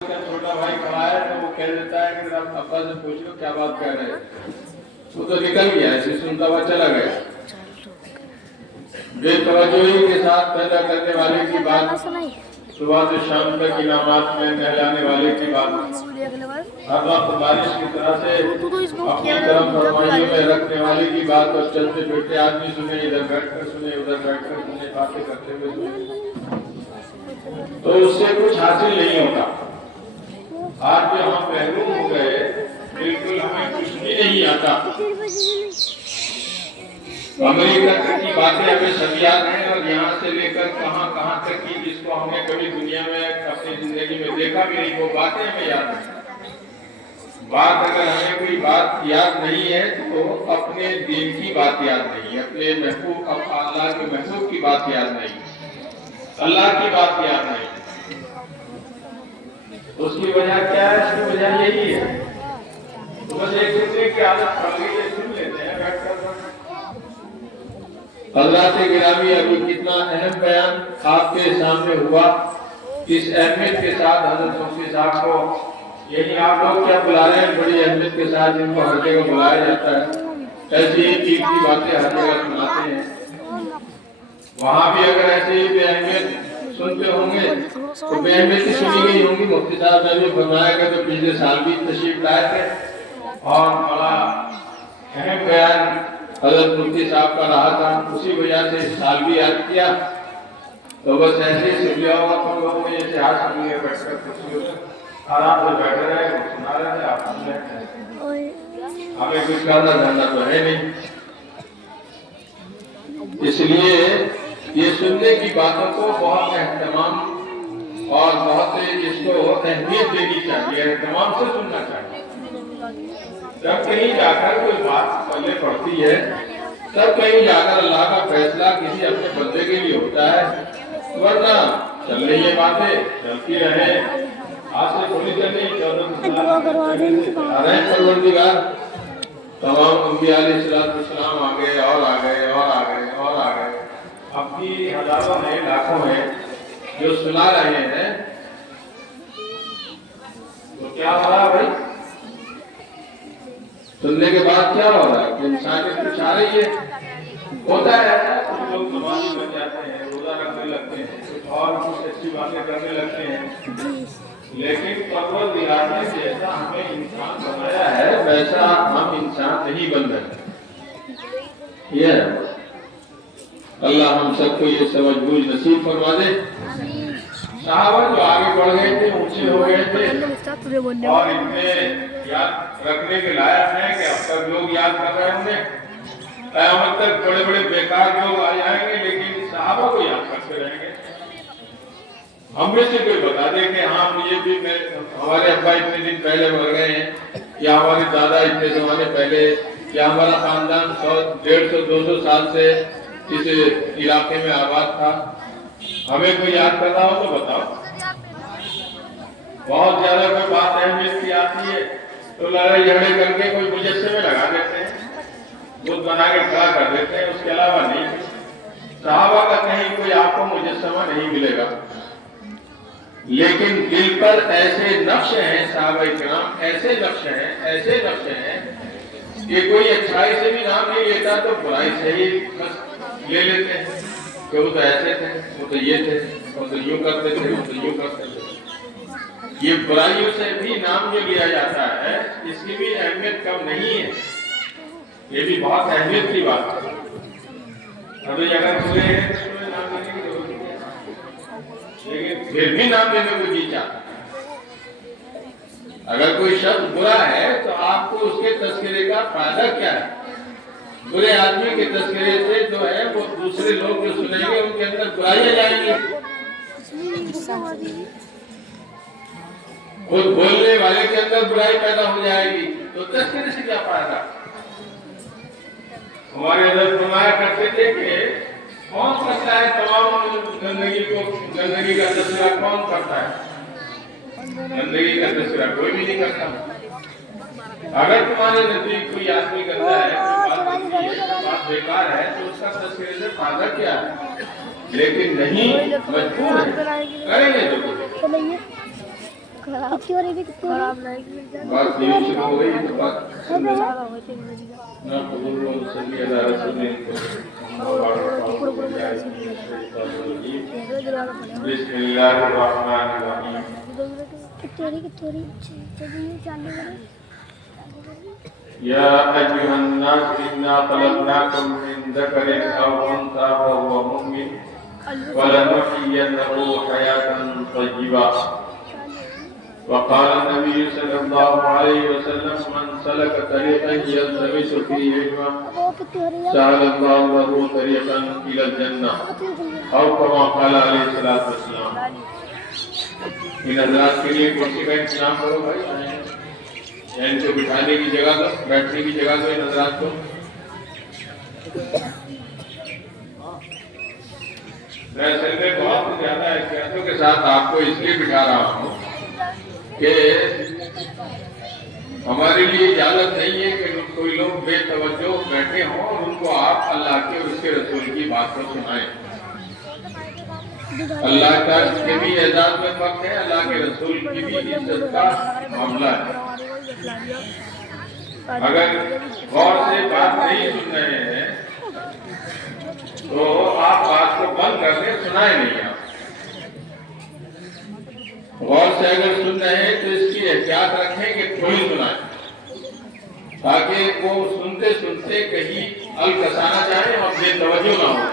چھوٹا بھائی کھڑا ہے تو وہ کہہ دیتا ہے کہ آپ ابا سے پوچھ لو کیا بات کہہ رہے ہیں. وہ تو نکل گیا, ایسے سنتا ہوا چلا گیا. بے توجہی کے ساتھ پیدا کرنے والے کی بات, صبح سے شام تک انعامات میں نہلانے والے کی بات, ہر وقت بارش کی طرح سے اپنی طرف فرمائیوں میں رکھنے والے کی بات, اور چلتے پھرتے آدمی سنے, ادھر بیٹھ کر سنے, ادھر بیٹھ کر سنے, باتیں کرتے ہوئے سنے, تو اس سے کچھ حاصل نہیں ہوتا. آج جو ہم محروم ہو گئے, بالکل ہمیں کچھ بھی نہیں آتا. امریکہ تک کی باتیں ہمیں سب یاد ہیں, اور یہاں سے لے کر کہاں کہاں تک کی جس کو ہم نے کبھی دنیا میں اپنی زندگی میں دیکھا بھی نہیں, وہ باتیں ہمیں یاد ہیں. بات اگر ہمیں کوئی بات یاد نہیں ہے تو اپنے دین کی بات یاد نہیں, اپنے محبوب اللہ کے محبوب کی بات یاد نہیں, اللہ کی بات یاد نہیں. اس کی وجہ کیا ہے؟ اس کی وجہ یہی ہے, بس ایک دوسرے کی عادت پڑ گئی ہے, سن لیتے ہیں بیٹھ کر. حضرات گرامی, ابھی کتنا اہم بیان آپ کے سامنے ہوا. اس اہمیت کے ساتھ حضرت مفتی صاحب کو, یہی آپ لوگ کیا بلا رہے ہیں, بڑی اہمیت کے ساتھ ان کو ہر جگہ بلایا جاتا ہے. ایسی ہی چیز کی باتیں ہر جگہ سناتے ہیں. وہاں بھی اگر ایسی ہی بے اہمیت سنتے ہوں گے تو بے اہمیتی سنی گئی ہوں گی. مفتی صاحب نے بھی فرمایا کہ تو پچھلے سال بھی تشریف لائے تھے, اور بڑا اہم بیان حضرت مفتی صاحب کا رہا تھا, اسی وجہ سے اس سال بھی یاد کیا. تو بس ایسے ہی سن لیا ہوگا تم لوگوں نے, جیسے آج سن لیا بیٹھ کر کرسیوں سے آرام سے بیٹھے رہے, سنا رہے تھے, آپ سن رہے تھے. ہمیں کچھ کرنا دھرنا تو ہے نہیں, اس لیے یہ سننے کی باتوں کو بہت اہتمام اور بہت اس کو اہمیت دینی چاہیے, اہتمام سے سننا چاہیے. جب کہیں جا کر کوئی بات پلے پڑتی ہے, تب کہیں جا کر اللہ کا فیصلہ کسی اپنے بندے کے لیے ہوتا ہے, ورنہ چل رہی ہے باتیں چلتی رہے. آج سے تھوڑی دیر نہیں, 14 رہے پروردگار, تمام انبیاء علیہ السلام آ گئے اور آ گئے اور آ گئے اور آ گئے. اب بھی ہزاروں ہیں, لاکھوں ہیں جو سنا رہے ہیں. تو کیا ہو رہا ہے بھائی, سننے کے بعد کیا ہو رہا ہے کہ انسانیت کچھ آ رہی ہے. ہوتا ہے کچھ لوگ نمازی بن جاتے ہیں, روزہ رکھنے لگتے ہیں, کچھ اور کچھ اچھی باتیں کرنے لگتے ہیں, لیکن پروردگار نے جیسا ہمیں انسان بنایا ہے ویسا ہم انسان نہیں بن رہے. یہ ہے, اللہ ہم سب کو یہ سمجھ بوجھ نصیب فرما دے. صحابہ جو آگے بڑھ گئے تھے, اونچے ہو گئے تھے, اور ان میں یاد رکھنے کے لائق ہیں کہ اب تک لوگ یاد کر رہے ہوں گے. قیامت تک بڑے بڑے بیکار لوگ آ جائیں گے, لیکن صحابہ کو یاد کرتے رہیں گے. ہم میں سے کوئی بتا دے کہ ہاں مجھے بھی, ہمارے ابا اتنے دن پہلے مر گئے ہیں, یا ہمارے دادا اتنے زمانے پہلے, یا ہمارا خاندان 100, 150, 200 سال سے اس علاقے میں آباد تھا, ہمیں کوئی یاد کرنا ہو تو بتاؤ. بہت زیادہ کوئی بات اہمیت کی آتی ہے تو لڑائی جھگڑے کر کے کوئی مجسمے لگا دیتے ہیں, بت بنا کے کھڑا کر دیتے ہیں, اس کے علاوہ نہیں. صحابہ کا کہیں کوئی آپ کو مجسمہ نہیں ملے گا, لیکن دل پر ایسے نقش ہیں صحابہ کرام, ایسے نقش ہیں, ایسے نقش ہیں کہ کوئی اچھائی سے بھی نام نہیں لیتا تو برائی سے ہی بس لے لیتے ہیں کہ وہ تو ایسے تھے, وہ تو یہ تھے, وہ تو یوں کرتے تھے, وہ تو یوں کرتے تھے. یہ برائیوں سے بھی نام جو لیا جاتا ہے, اس کی بھی اہمیت کم نہیں ہے. یہ بھی بہت اہمیت کی بات ہے. ابھی اگر برے ہیں تو نام لینے کی ضرورت نہیں ہے, لیکن پھر بھی نام لینے کو جی چاہتا ہے. اگر کوئی شخص برا ہے تو آپ کو اس کے تذکرے کا فائدہ کیا ہے؟ برے آدمی کے تذکرے سے جو ہے وہ دوسرے لوگ جو سنیں گے ان کے اندر برائیاں جائیں گی. خود بولنے والے کے اندر برائی پیدا ہو جائے گی, تو تذکرے سے کیا فائدہ؟ ہمارے حضرت فرمایا کرتے تھے کہ کون کرتا ہے تمام گندگی کو, گندگی کا تذکرہ کون کرتا ہے؟ گندگی کا تذکرہ کوئی بھی نہیں کرتا. اگر تمہارے نزدیک کوئی آدمی کرتا ہے بات بیکار ہے تو اس کا تذکرے سے فائدہ کیا ہے؟ لیکن نہیں, مجبور ہے, کریں گے تو بات یہ شروع ہو گئی تو بات نہ قبول صلی اللہ علیہ وسلم بسم اللہ الرحمن الرحیم یا ایھا الناس انا خلقناکم من ذکر او انثى وهو مؤمن ولنحيينه حياة طيبة وقال النبي صلى الله عليه وسلم من سلك طريقا يلتمس فيه علما سهل الله له طريقا إلى الجنة أو كما قال عليه الصلاة والسلام. ان حضرات کے لیے کرسی کا انتظام کرو بھائی، ان کو بٹھانے کی جگہ دو، بیٹھنے کی جگہ دو ان حضرات کو. میں اصل میں بہت زیادہ احتیاطوں کے ساتھ آپ کو اس لیے بٹھا رہا ہوں کہ ہمارے لیے اجازت نہیں ہے کہ کوئی لوگ بے توجہ بیٹھے ہوں اور ان کو آپ اللہ کے اور اس کے رسول کی بات کو سنائیں. اللہ کا کے بھی اعزاز میں وقت ہے، اللہ کے رسول کی بھی عزت کا معاملہ ہے. اگر غور سے بات نہیں سن رہے ہیں تو آپ بات کو بند کر دیں، سنائیں نہیں. آپ غور سے اگر سن رہے ہیں تو اس کی احتیاط رکھیں کہ تھوڑی سنائیں، تاکہ وہ سنتے سنتے کہیں الکسا نہ جائیں اور بے توجہ نہ ہو.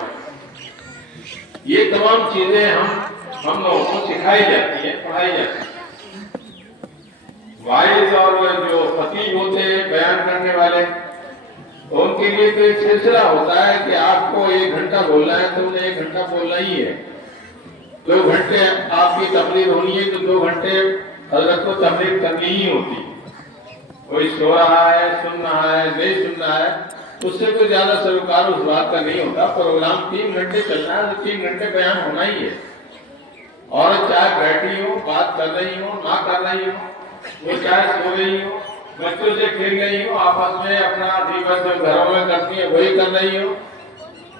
یہ تمام چیزیں ہم لوگوں کو سکھائی جاتی ہیں، پڑھائی جاتی ہیں. وائز اور جو خطیب ہوتے ہیں بیان کرنے والے، ان کے لیے تو ایک سلسلہ ہوتا ہے کہ آپ کو 1 گھنٹہ بولنا ہے تو انہیں 1 گھنٹہ بولنا ہی ہے. 2 گھنٹے آپ کی تقریر ہونی ہے تو 2 گھنٹے حضرت کو تقریر کرنی ہی ہوتی. کوئی سو رہا ہے، سن رہا ہے، نہیں سن رہا ہے، اس سے کوئی زیادہ سروکار اس بات کا نہیں ہوتا. پروگرام 3 گھنٹے چلنا ہے تو 3 گھنٹے بیان ہونا ہی ہے. اور چاہے بیٹھی ہو، بات کر رہی ہو، نہ کر رہی ہو، وہ چاہے سو رہی ہو، بچوں سے کھیل رہی ہو، آپس میں اپنا دیوت جو گھروں میں کرتی ہے وہی کر رہی ہو،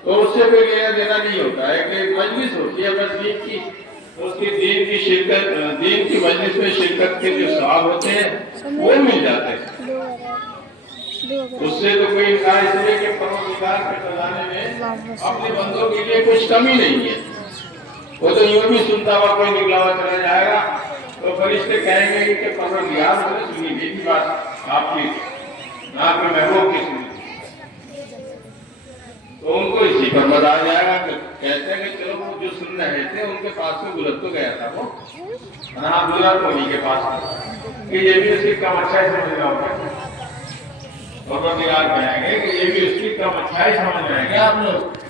تو اس سے کوئی لینا دینا نہیں ہوتا ہے. کہ مجلس ہوتی ہے بس دین کی، اس کی دین کی شرکت، دین کی مجلس میں شرکت کے جو ثواب ہوتے ہیں وہ مل جاتے ہیں. اس سے تو کوئی انکار اس لیے کہ پروردگار کے خزانے میں اپنے بندوں کے لیے کچھ کمی نہیں ہے. وہ تو یوں بھی سنتا ہوا کوئی نکلا ہوا چلا جائے گا تو فرشتے کہیں گے کہ پروردگار نے سنی تھی بات آپ کی، آپ کے محبوب کی سنی، تو ان کو اسی پر مزہ آ جائے گا. کہتے ہیں کہ چلو وہ جو سن رہے تھے ان کے پاس سے گزر تو گیا تھا، وہ ہاں گزر تو انہیں کے پاس کہ یہ بھی اس کی کم اچھا ہی سمجھ رہا ہوگا. پروردگار کہیں گے کہ یہ بھی اس کی کم اچھا ہی سمجھ رہے ہیں آپ لوگ.